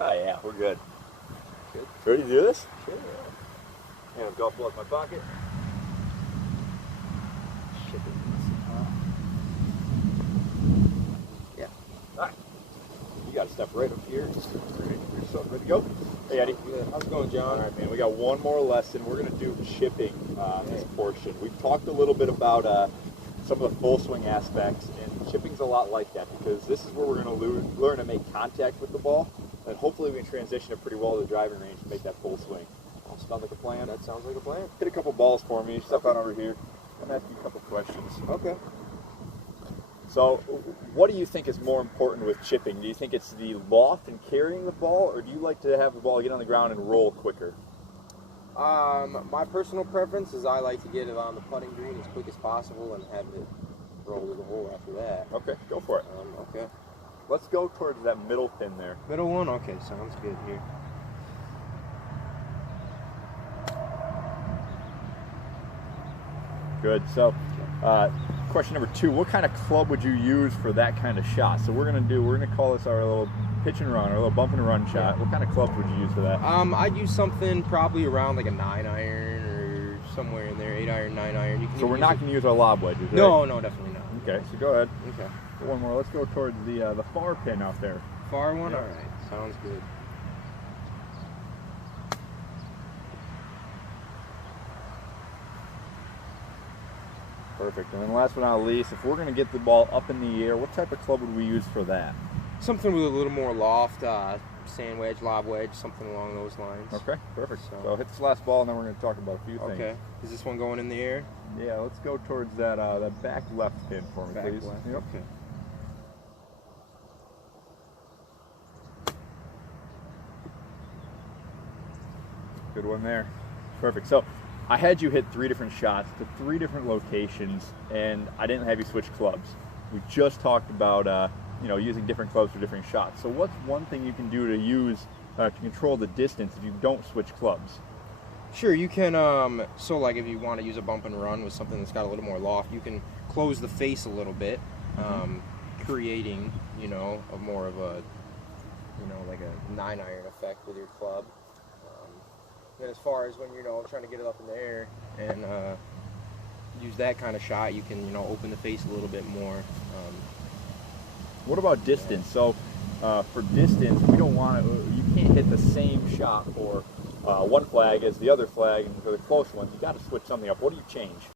Oh yeah, we're good. Good. Ready to do this? Sure, yeah. I have a golf ball in my pocket. Shipping. Yeah. All right. You got to step right up here. Ready to go? Hey Eddie. How's it going, John? All right, man. We got one more lesson. We're going to do chipping this portion. We've talked a little bit about some of the full swing aspects, and chipping's a lot like that because this is where we're going to learn to make contact with the ball, and hopefully we can transition it pretty well to the driving range and make that full swing. Sound like a plan? That sounds like a plan. Hit a couple balls for me. Step on over here. I'm going to ask you a couple questions. Okay. So, what do you think is more important with chipping? Do you think it's the loft and carrying the ball, or do you like to have the ball get on the ground and roll quicker? My personal preference is I like to get it on the putting green as quick as possible and have it roll to the hole after that. Okay, go for it. Okay. Let's go towards that middle pin there. Middle one? Okay, sounds good here. Good. So, question number 2: what kind of club would you use for that kind of shot? So we're gonna call this our little pitch and run, our little bump and run shot. What kind of clubs would you use for that? I'd use something probably around like a 9-iron or somewhere in there, 8-iron, 9-iron. You can So we're not going to use our lob wedges, right? No, definitely not. Okay, so go ahead. Okay. One more. Let's go towards the far pin out there. Far one? Yep. All right. Sounds good. Perfect. And then last but not least, if we're going to get the ball up in the air, what type of club would we use for that? Something with a little more loft, sand wedge, lob wedge, something along those lines. Okay, perfect. So- So hit this last ball, and then we're going to talk about a few things. Okay. Is this one going in the air? Yeah, let's go towards that that back left pin for me, Back please. left. Yep. Okay. Good one there. Perfect. So I had you hit 3 different shots to 3 different locations, and I didn't have you switch clubs. We just talked about using different clubs for different shots. So what's one thing you can do to use to control the distance if you don't switch clubs? Sure, you can, so like if you want to use a bump and run with something that's got a little more loft, you can close the face a little bit, creating, a more of a, like a 9-iron effect with your club. Then as far as when you're, trying to get it up in the air and use that kind of shot, you can, open the face a little bit more. What about distance? So for distance, we don't want to, you can't hit the same shot for one flag as the other flag, and for the close ones, you got to switch something up. What do you change?